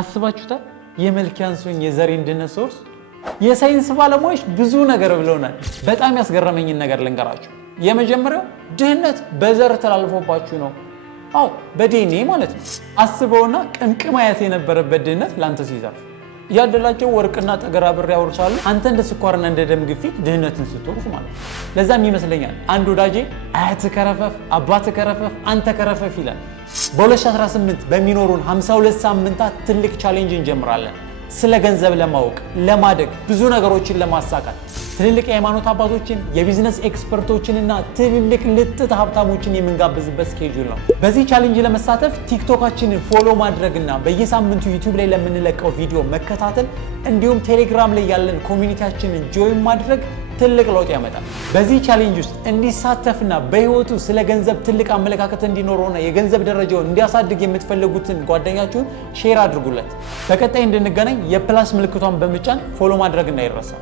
አስባችሁታል? የመልክ ያንሶኝ የዘሬን ድህነት ሶርስ የሳይንስ ባለሙያዎች ብዙ ነገር ብለውናል። በጣም ያስገረመኝን ነገር ልንገራችሁ። የመጀመሪያው ድህነት በዘር ተላልፎባችሁ ነው። አዎ በዲኤንኤ ማለት ነው። አስበውና ቅምቅማያት የነበረበት ድህነት ላንተ ሲዘርፍ ያደላቸው ወርቅና ጠገራ ብር ያወርሳሉ። አንተ እንደ ስኳርና እንደ ደም ግፊት ድህነትን ስትወርስ ማለት ነው። ለዛም ይመስለኛል አንድ ወዳጄ አያት ከረፈፍ አባት ከረፈፍ አንተ ከረፈፍ ይላል። በ2018 በሚኖሩን 52 ሳምንታት ትልቅ ቻሌንጅ እንጀምራለን። ስለ ገንዘብ ለማወቅ ለማደግ ብዙ ነገሮችን ለማሳካት ትልልቅ የሃይማኖት አባቶችን የቢዝነስ ኤክስፐርቶችንና ትልልቅ ልጥት ሀብታሞችን የምንጋብዝበት ስኬጁል ነው። በዚህ ቻሌንጅ ለመሳተፍ ቲክቶካችንን ፎሎ ማድረግና በየሳምንቱ ዩቲዩብ ላይ ለምንለቀው ቪዲዮ መከታተል እንዲሁም ቴሌግራም ላይ ያለን ኮሚኒቲያችንን ጆይን ማድረግ ትልቅ ለውጥ ያመጣል። በዚህ ቻሌንጅ ውስጥ እንዲሳተፍና በህይወቱ ስለ ገንዘብ ትልቅ አመለካከት እንዲኖረውና የገንዘብ ደረጃውን እንዲያሳድግ የምትፈልጉትን ጓደኛችሁን ሼር አድርጉለት። በቀጣይ እንድንገናኝ የፕላስ ምልክቷን በመጫን ፎሎ ማድረግ እንዳይረሳ።